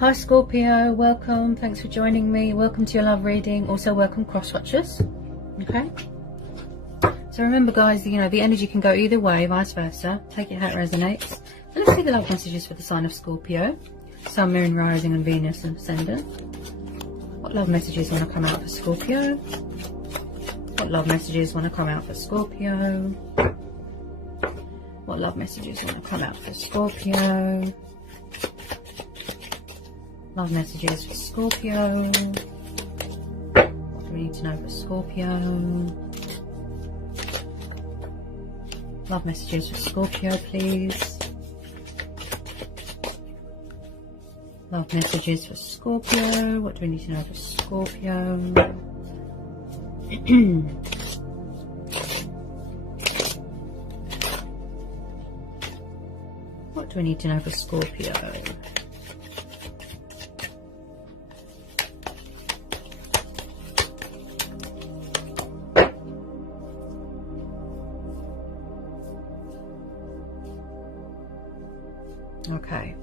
Hi Scorpio, welcome, thanks for joining me. Welcome to your love reading. Also welcome cross watchers. Okay, so remember guys, you know, the energy can go either way, vice versa. Take it how it resonates. So let's see the love messages for the sign of Scorpio. Sun, Moon, Rising and Venus and Ascendant. What love messages want to come out for Scorpio? What love messages want to come out for Scorpio? What love messages want to come out for Scorpio? Love messages for Scorpio. What do we need to know for Scorpio? Love messages for Scorpio, please. Love messages for Scorpio. What do we need to know for Scorpio? What do we need to know for Scorpio? Okay,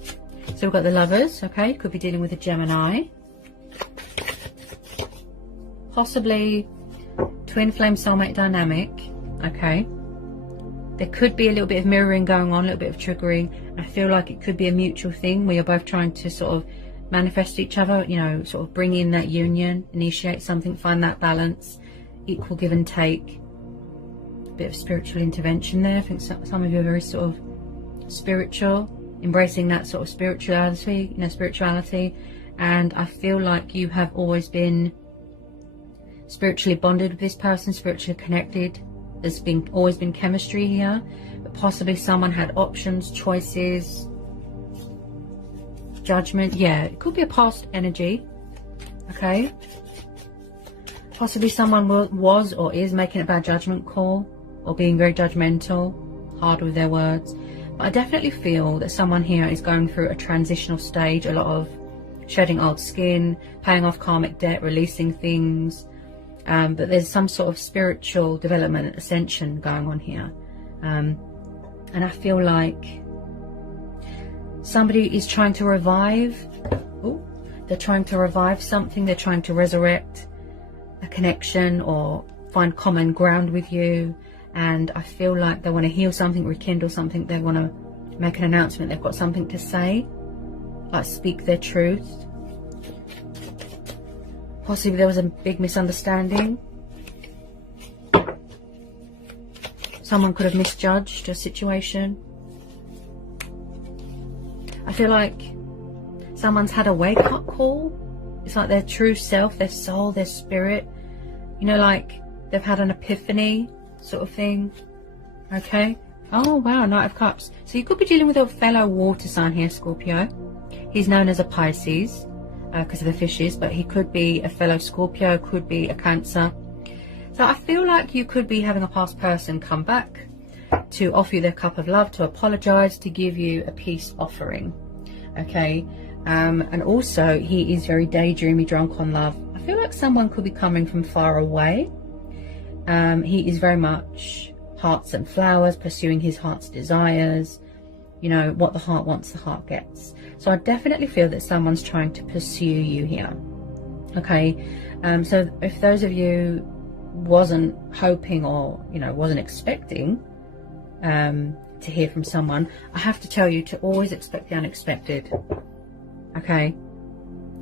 so we've got the Lovers. Okay, could be dealing with a Gemini, possibly twin flame soulmate dynamic. Okay, there could be a little bit of mirroring going on, a little bit of triggering. I feel like it could be a mutual thing where you're both trying to sort of manifest each other, you know, sort of bring in that union, initiate something, find that balance, equal give and take. A bit of spiritual intervention there. I think some of you are very sort of spiritual, embracing that sort of spirituality, you know, spirituality. And I feel like you have always been spiritually bonded with this person, spiritually connected. There's always been chemistry here, but possibly someone had options, choices, judgment. Yeah, it could be a past energy. Okay, possibly someone was or is making a bad judgment call, or being very judgmental, hard with their words. I definitely feel that someone here is going through a transitional stage, a lot of shedding old skin, paying off karmic debt, releasing things, but there's some sort of spiritual development, ascension going on here. And I feel like somebody is trying to revive, they're trying to revive something, they're trying to resurrect a connection or find common ground with you. And I feel like they want to heal something, rekindle something. They want to make an announcement. They've got something to say, like speak their truth. Possibly there was a big misunderstanding. Someone could have misjudged a situation. I feel like someone's had a wake-up call. It's like their true self, their soul, their spirit. You know, like they've had an epiphany sort of thing. Okay, oh wow, Knight of Cups. So you could be dealing with a fellow water sign here, Scorpio. He's known as a Pisces because of the fishes, but he could be a fellow Scorpio, could be a Cancer. So I feel like you could be having a past person come back to offer you their cup of love, to apologize, to give you a peace offering. Okay, and also he is very daydreamy, drunk on love. I feel like someone could be coming from far away. He is very much hearts and flowers, pursuing his heart's desires. You know, what the heart wants, the heart gets. So I definitely feel that someone's trying to pursue you here. Okay, so if those of you wasn't hoping or, you know, wasn't expecting to hear from someone, I have to tell you to always expect the unexpected. Okay,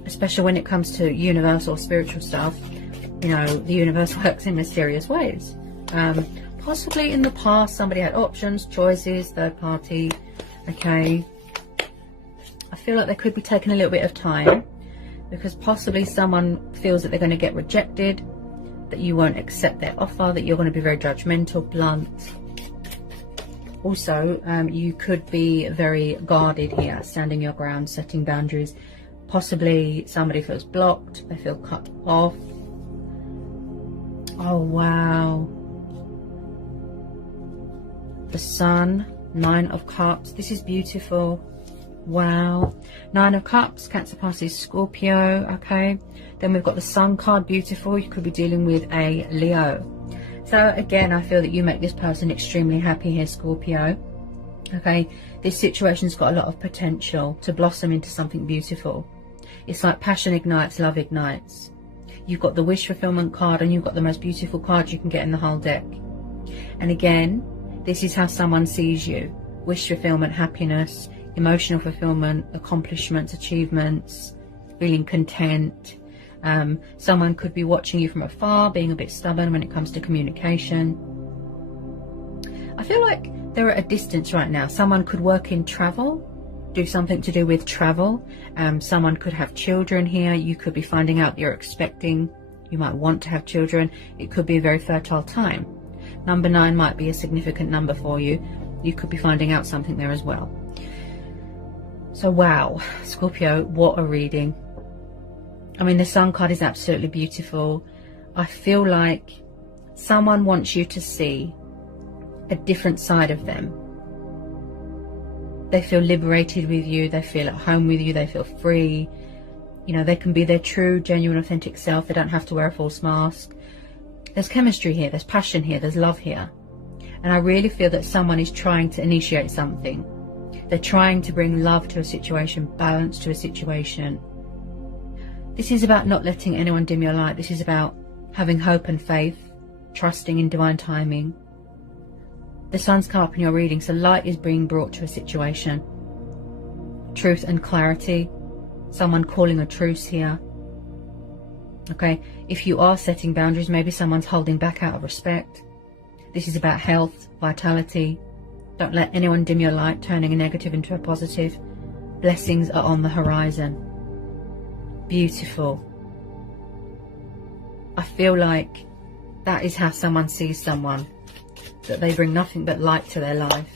especially when it comes to universal spiritual stuff. You know, the universe works in mysterious ways. Possibly in the past somebody had options, choices, third party. Okay, I feel like they could be taking a little bit of time because possibly someone feels that they're going to get rejected, that you won't accept their offer, that you're going to be very judgmental, blunt. Also, you could be very guarded here, standing your ground, setting boundaries. Possibly somebody feels blocked, they feel cut off. Oh wow, the Sun, Nine of Cups. This is beautiful. Wow, Nine of Cups, Cancer, Pisces, Scorpio. Okay, then we've got the Sun card. Beautiful. You could be dealing with a Leo. So again, I feel that you make this person extremely happy here, Scorpio. Okay, this situation's got a lot of potential to blossom into something beautiful. It's like passion ignites, love ignites. You've got the wish fulfillment card, and you've got the most beautiful card you can get in the whole deck. And again, this is how someone sees you. Wish fulfillment, happiness, emotional fulfillment, accomplishments, achievements, feeling content. Someone could be watching you from afar, being a bit stubborn when it comes to communication. I feel like they're at a distance right now. Someone could work in travel, do something to do with travel. Someone could have children here. You could be finding out you're expecting. You might want to have children. It could be a very fertile time. Number 9 might be a significant number for you. You could be finding out something there as well. So wow, Scorpio, what a reading. I mean, the Sun card is absolutely beautiful. I feel like someone wants you to see a different side of them. They feel liberated with you. They feel at home with you. They feel free. You know, they can be their true, genuine, authentic self. They don't have to wear a false mask. There's chemistry here. There's passion here. There's love here. And I really feel that someone is trying to initiate something. They're trying to bring love to a situation, balance to a situation. This is about not letting anyone dim your light. This is about having hope and faith, trusting in divine timing. The Sun's come up in your reading, so light is being brought to a situation. Truth and clarity. Someone calling a truce here. Okay, if you are setting boundaries, maybe someone's holding back out of respect. This is about health, vitality. Don't let anyone dim your light, turning a negative into a positive. Blessings are on the horizon. Beautiful. I feel like that is how someone sees someone. That they bring nothing but light to their life.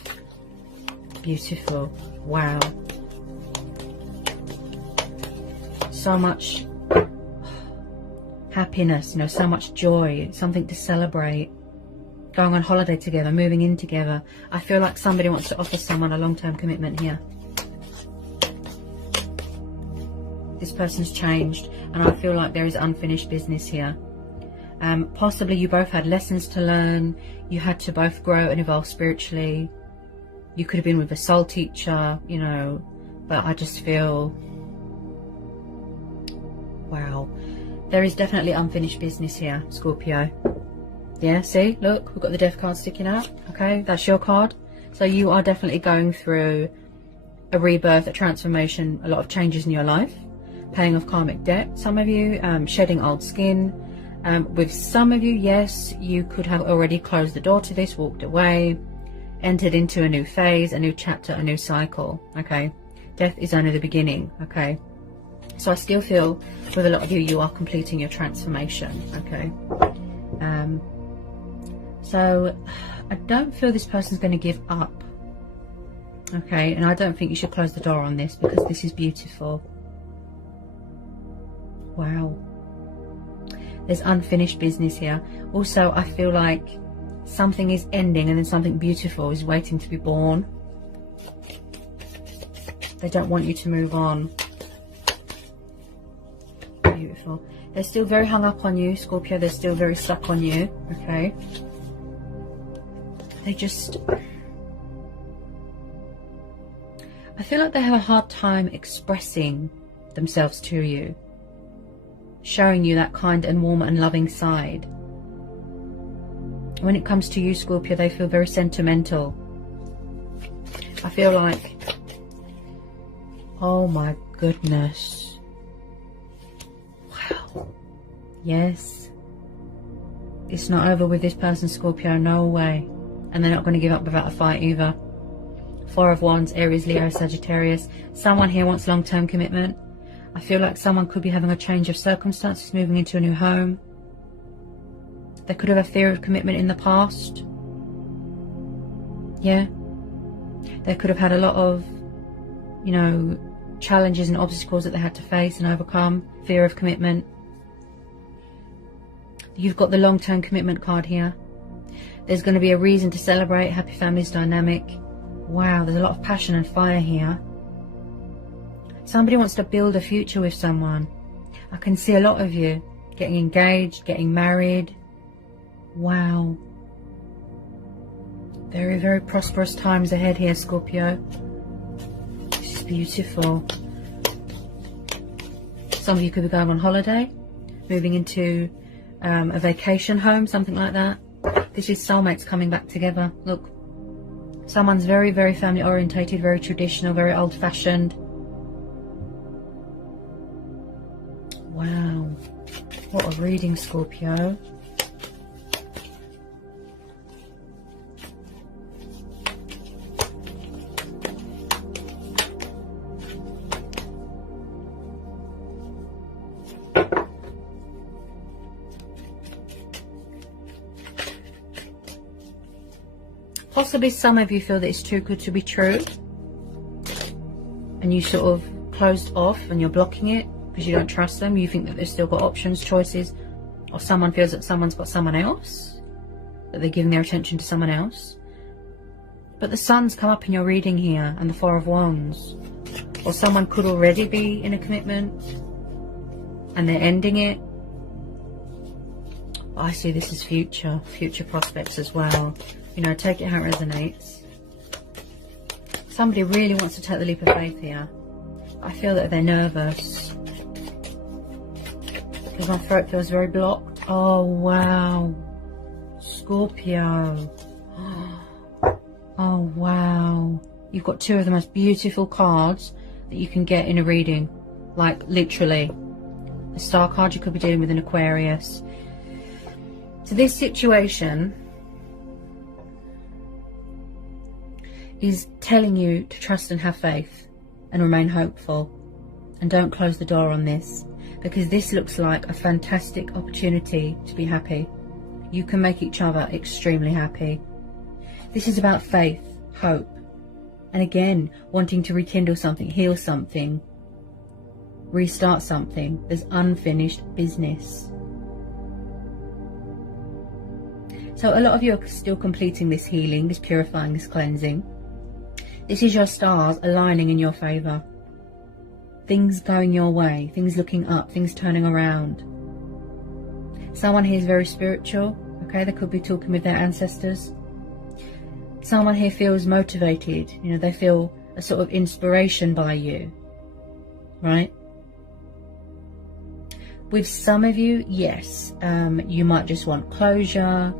Beautiful. Wow. So much happiness, you know, so much joy, something to celebrate. Going on holiday together, moving in together. I feel like somebody wants to offer someone a long-term commitment here. This person's changed, and I feel like there is unfinished business here. Possibly you both had lessons to learn. You had to both grow and evolve spiritually. You could have been with a soul teacher, you know, but I just feel, wow, there is definitely unfinished business here, Scorpio. Yeah, see, look, we've got the Death card sticking out. Okay, that's your card. So you are definitely going through a rebirth, a transformation, a lot of changes in your life. Paying off karmic debt, some of you, shedding old skin. With some of you, yes, you could have already closed the door to this, walked away, entered into a new phase, a new chapter, a new cycle. Okay, death is only the beginning. Okay, so I still feel with a lot of you, you are completing your transformation. Okay, so I don't feel this person's going to give up. Okay, and I don't think you should close the door on this, because this is beautiful. Wow. There's unfinished business here. Also, I feel like something is ending and then something beautiful is waiting to be born. They don't want you to move on. Beautiful. They're still very hung up on you, Scorpio. They're still very stuck on you. Okay. They just... I feel like they have a hard time expressing themselves to you. Showing you that kind and warm and loving side. When it comes to you, Scorpio, they feel very sentimental. I feel like, oh my goodness. Wow. Yes. It's not over with this person, Scorpio, no way. And they're not going to give up without a fight either. 4 of Wands, Aries, Leo, Sagittarius. Someone here wants long-term commitment. I feel like someone could be having a change of circumstances, moving into a new home. They could have a fear of commitment in the past. Yeah. They could have had a lot of, you know, challenges and obstacles that they had to face and overcome. Fear of commitment. You've got the long-term commitment card here. There's going to be a reason to celebrate. Happy families dynamic. Wow, there's a lot of passion and fire here. Somebody wants to build a future with someone. I can see a lot of you getting engaged, getting married. Wow. Very, very prosperous times ahead here, Scorpio. This is beautiful. Some of you could be going on holiday, moving into a vacation home, something like that. This is soulmates coming back together. Look, someone's very, very family orientated, very traditional, very old fashioned. Wow, what a reading, Scorpio. Possibly some of you feel that it's too good to be true, and you sort of closed off and you're blocking it because you don't trust them. You think that they've still got options, choices, or someone feels that someone's got someone else, that they're giving their attention to someone else. But the sun's come up in your reading here, and the Four of Wands. Or someone could already be in a commitment and they're ending it. I see this as future prospects as well. You know, take it how it resonates. Somebody really wants to take the leap of faith here. I feel that they're nervous because my throat feels very blocked. Oh, wow. Scorpio. Oh, wow. You've got two of the most beautiful cards that you can get in a reading. Like, literally. A star card, you could be dealing with an Aquarius. So this situation is telling you to trust and have faith and remain hopeful, and don't close the door on this, because this looks like a fantastic opportunity to be happy. You can make each other extremely happy. This is about faith, hope, and again, wanting to rekindle something, heal something, restart something. There's unfinished business. So a lot of you are still completing this healing, this purifying, this cleansing. This is your stars aligning in your favour. Things going your way, things looking up, things turning around. Someone here is very spiritual, okay? They could be talking with their ancestors. Someone here feels motivated, you know, they feel a sort of inspiration by you, right? With some of you, yes, you might just want closure,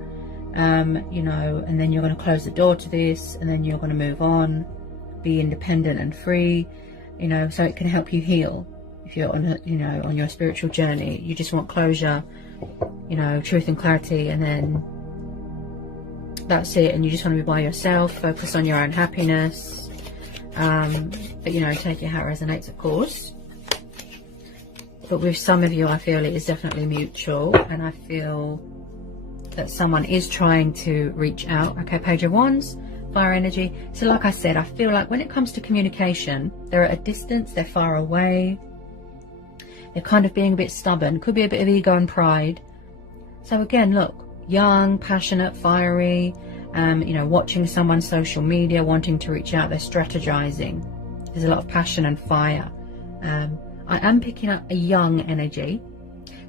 you know, and then you're going to close the door to this, and then you're going to move on, be independent and free, you know, so it can help you heal. If you're on a, you know, on your spiritual journey, you just want closure, you know, truth and clarity, and then that's it, and you just want to be by yourself, focus on your own happiness, but you know, take it how it resonates, of course. But with some of you, I feel it is definitely mutual, and I feel that someone is trying to reach out. Okay, Page of Wands, fire energy. So like I said, I feel like when it comes to communication, they're at a distance, they're far away, they're kind of being a bit stubborn, could be a bit of ego and pride. So again, look, young, passionate, fiery, you know, watching someone's social media, wanting to reach out, they're strategizing. There's a lot of passion and fire. I am picking up a young energy.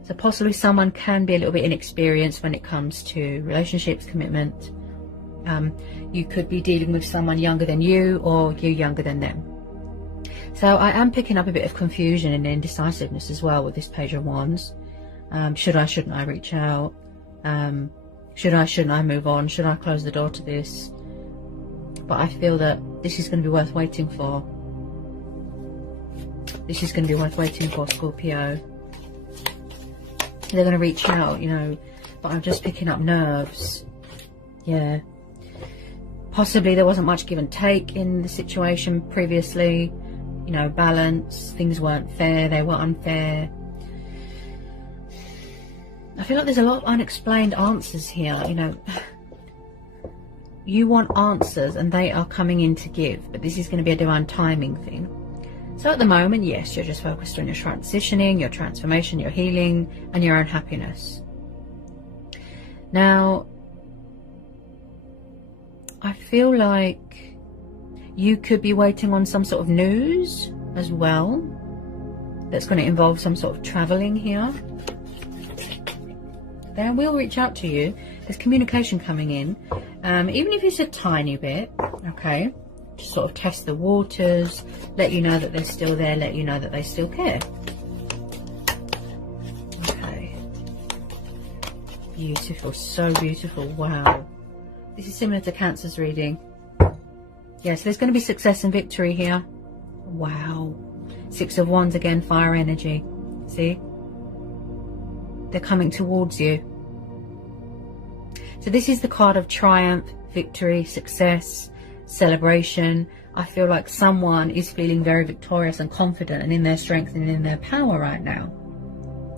So possibly someone can be a little bit inexperienced when it comes to relationships, commitment. You could be dealing with someone younger than you, or you younger than them. So I am picking up a bit of confusion and indecisiveness as well with this Page of Wands. Should I, shouldn't I reach out? Should I, shouldn't I move on? Should I close the door to this? But I feel that this is going to be worth waiting for. This is going to be worth waiting for, Scorpio. They're going to reach out, you know, but I'm just picking up nerves. Yeah. Possibly there wasn't much give and take in the situation previously. You know, balance. Things weren't fair. They were unfair. I feel like there's a lot of unexplained answers here, you know. You want answers and they are coming in to give, but this is going to be a divine timing thing. So at the moment, yes, you're just focused on your transitioning, your transformation, your healing, and your own happiness. Now, I feel like you could be waiting on some sort of news as well. That's going to involve some sort of traveling here. They will reach out to you. There's communication coming in, even if it's a tiny bit, okay? Just sort of test the waters, let you know that they're still there, let you know that they still care. Beautiful, so beautiful. Wow. This is similar to Cancer's reading. Yes, there's going to be success and victory here. Wow. Six of Wands again, fire energy. See? They're coming towards you. So this is the card of triumph, victory, success, celebration. I feel like someone is feeling very victorious and confident and in their strength and in their power right now.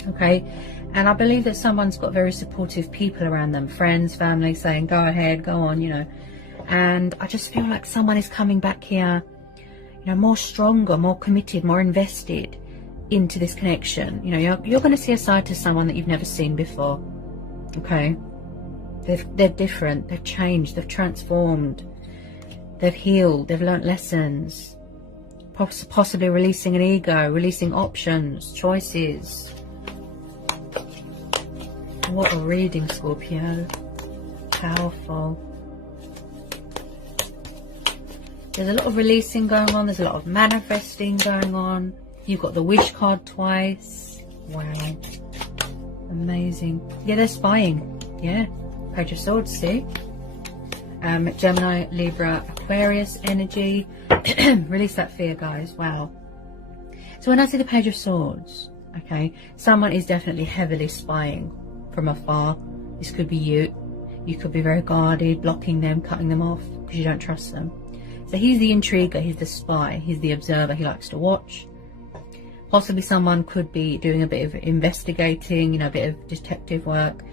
Okay? And I believe that someone's got very supportive people around them, friends, family, saying, go ahead, go on, you know. And I just feel like someone is coming back here, you know, more stronger, more committed, more invested into this connection. You know, you're going to see a side to someone that you've never seen before. Okay? They're different, they've changed, they've transformed, they've healed, they've learnt lessons, possibly releasing an ego, releasing options, choices. What a reading, Scorpio. Powerful. There's a lot of releasing going on. There's a lot of manifesting going on. You've got the wish card twice. Wow. Amazing. Yeah, they're spying. Yeah. Page of Swords, see? Gemini, Libra, Aquarius energy. Release that fear, guys. Wow. So when I see the Page of Swords, okay, someone is definitely heavily spying from afar. This could be you. You could be very guarded, blocking them, cutting them off because you don't trust them. So he's the intriguer, he's the spy, he's the observer, he likes to watch. Possibly someone could be doing a bit of investigating, you know, a bit of detective work,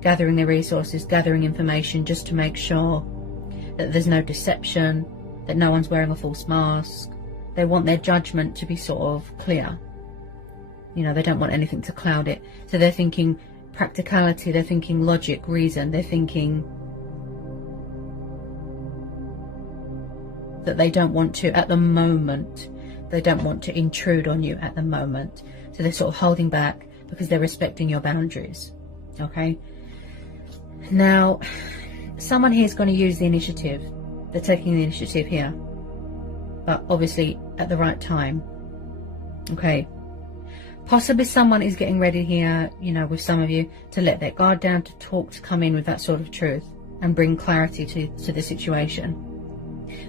gathering their resources, gathering information just to make sure that there's no deception, that no one's wearing a false mask. They want their judgment to be sort of clear. You know, they don't want anything to cloud it. So they're thinking practicality, they're thinking logic, reason, they're thinking that they don't want to, at the moment, they don't want to intrude on you at the moment. So they're sort of holding back because they're respecting your boundaries. Okay? Now, someone here is going to use the initiative. They're taking the initiative here. But obviously at the right time. Okay? Possibly someone is getting ready here, you know, with some of you, to let their guard down, to talk, to come in with that sort of truth and bring clarity to the situation.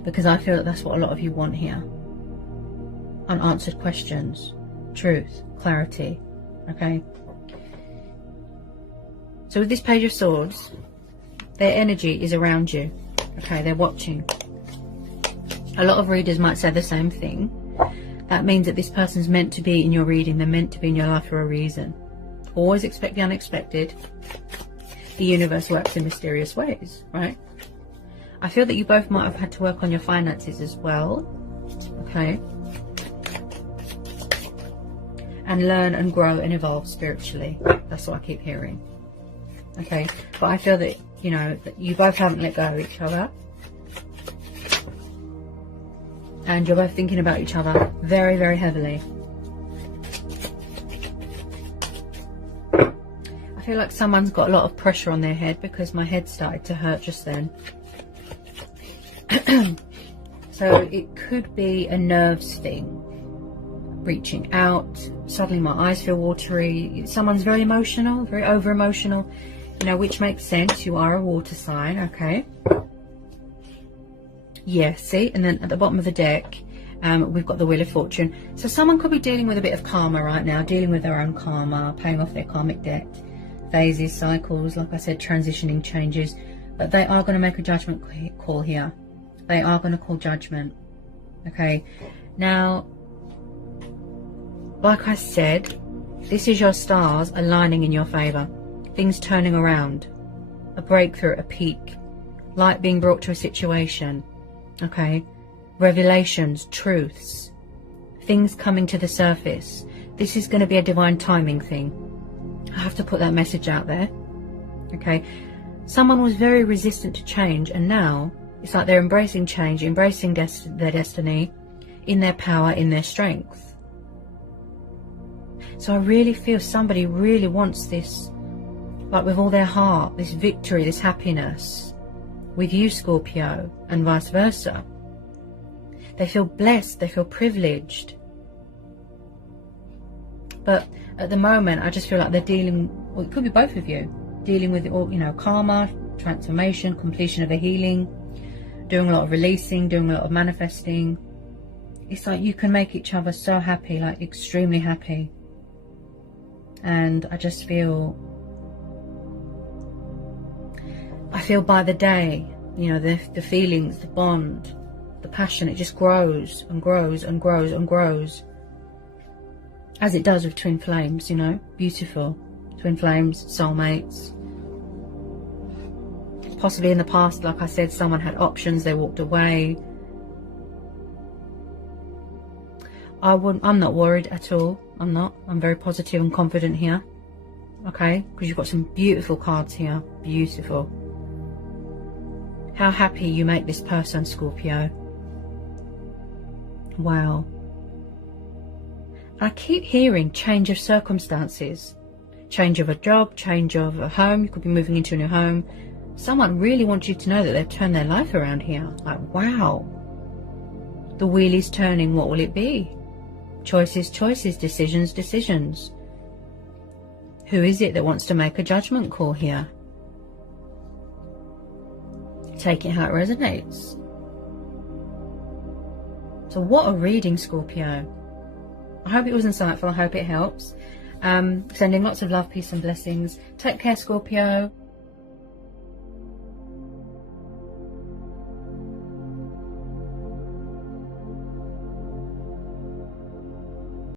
Because I feel that that's what a lot of you want here. Unanswered questions, truth, clarity. Okay? So with this Page of Swords, their energy is around you. Okay, they're watching. A lot of readers might say the same thing. That means that this person's meant to be in your reading. They're meant to be in your life for a reason. Always expect the unexpected. The universe works in mysterious ways, right? I feel that you both might have had to work on your finances as well. Okay? And learn and grow and evolve spiritually. That's what I keep hearing. Okay? But I feel that, you know, that you both haven't let go of each other. And you're both thinking about each other very, very heavily. I feel like someone's got a lot of pressure on their head because my head started to hurt just then. So it could be a nerves thing. Reaching out. Suddenly my eyes feel watery. Someone's very emotional, very over emotional. You know, which makes sense. You are a water sign, okay? Yeah, see? And then at the bottom of the deck, we've got the Wheel of Fortune. So someone could be dealing with a bit of karma right now, dealing with their own karma, paying off their karmic debt. Phases, cycles, like I said, transitioning, changes. But they are going to make a judgment call here. They are going to call judgment. Okay? Now, like I said, this is your stars aligning in your favour. Things turning around. A breakthrough, a peak. Light being brought to a situation. Okay, revelations, truths, things coming to the surface. This is going to be a divine timing thing. I have to put that message out there. Okay, someone was very resistant to change, and now it's like they're embracing change, embracing their destiny, in their power, in their strength. So I really feel somebody really wants this, like with all their heart, this victory, this happiness. With you, Scorpio, and vice versa. They feel blessed, they feel privileged. But at the moment, I just feel like they're dealing, well, it could be both of you. dealing with all, you know, karma, transformation, completion of a healing, doing a lot of releasing, doing a lot of manifesting. It's like you can make each other so happy, like extremely happy. And I just feel, by the day, you know, the feelings, the bond, the passion, it just grows and grows and grows and grows, as it does with twin flames, you know. Beautiful twin flames, soulmates. Possibly in the past, like I said, someone had options, they walked away. I'm not worried at all. I'm very positive and confident here. Okay, because you've got some beautiful cards here. Beautiful. How happy you make this person, Scorpio. Wow. I keep hearing change of circumstances. Change of a job, change of a home. You could be moving into a new home. Someone really wants you to know that they've turned their life around here. Like, wow. The wheel is turning. What will it be? Choices, choices. Decisions, decisions. Who is it that wants to make a judgment call here? Take it how it resonates. So what a reading, Scorpio. I hope it was insightful. I hope it helps. Sending lots of love, peace and blessings. Take care, Scorpio.